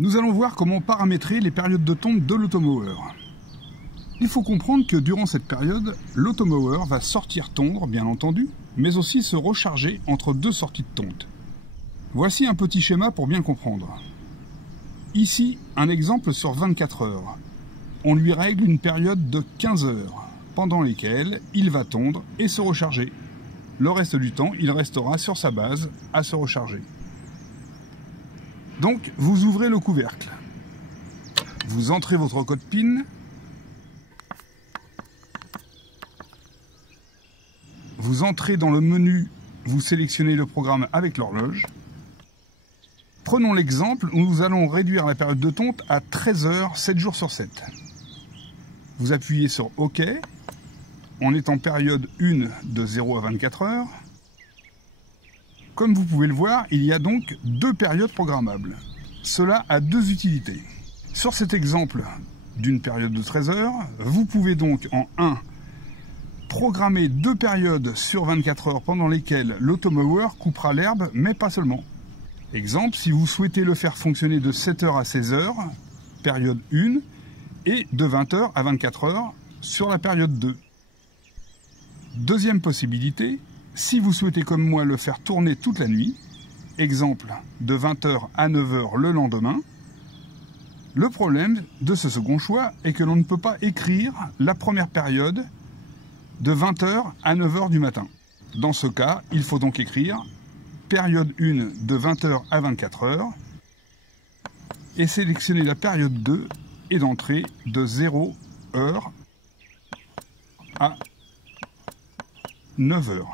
Nous allons voir comment paramétrer les périodes de tonte de l'automower. Il faut comprendre que durant cette période, l'automower va sortir tondre, bien entendu, mais aussi se recharger entre deux sorties de tonte. Voici un petit schéma pour bien comprendre. Ici, un exemple sur 24 heures. On lui règle une période de 15 heures, pendant lesquelles il va tondre et se recharger. Le reste du temps, il restera sur sa base à se recharger. Donc, vous ouvrez le couvercle. Vous entrez votre code PIN. Vous entrez dans le menu, vous sélectionnez le programme avec l'horloge. Prenons l'exemple où nous allons réduire la période de tonte à 13 heures, 7 jours sur 7. Vous appuyez sur OK. On est en période 1 de 0 à 24 heures. Comme vous pouvez le voir, il y a donc deux périodes programmables. Cela a deux utilités. Sur cet exemple d'une période de 13 heures, vous pouvez donc en 1 programmer deux périodes sur 24 heures pendant lesquelles l'automower coupera l'herbe, mais pas seulement. Exemple, si vous souhaitez le faire fonctionner de 7 heures à 16 heures, période 1, et de 20 heures à 24 heures sur la période 2. Deuxième possibilité, si vous souhaitez comme moi le faire tourner toute la nuit, exemple de 20h à 9h le lendemain, le problème de ce second choix est que l'on ne peut pas écrire la première période de 20h à 9h du matin. Dans ce cas, il faut donc écrire période 1 de 20h à 24h et sélectionner la période 2 et d'entrée de 0h à 9h.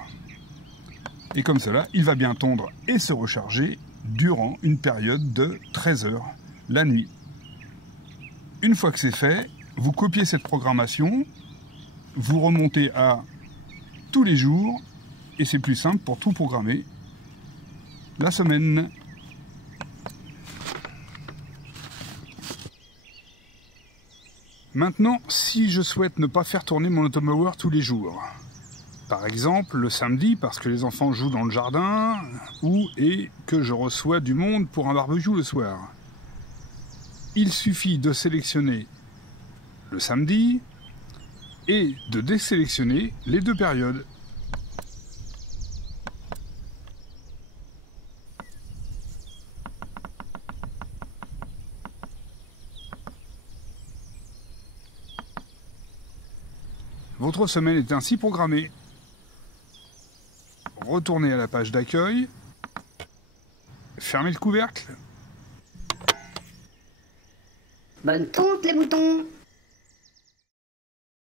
Et comme cela, il va bien tondre et se recharger durant une période de 13 heures, la nuit. Une fois que c'est fait, vous copiez cette programmation, vous remontez à tous les jours, et c'est plus simple pour tout programmer la semaine. Maintenant, si je souhaite ne pas faire tourner mon automower tous les jours, par exemple, le samedi, parce que les enfants jouent dans le jardin, et que je reçois du monde pour un barbecue le soir. Il suffit de sélectionner le samedi et de désélectionner les deux périodes. Votre semaine est ainsi programmée. Retournez à la page d'accueil, fermez le couvercle. Bonne tonte les moutons!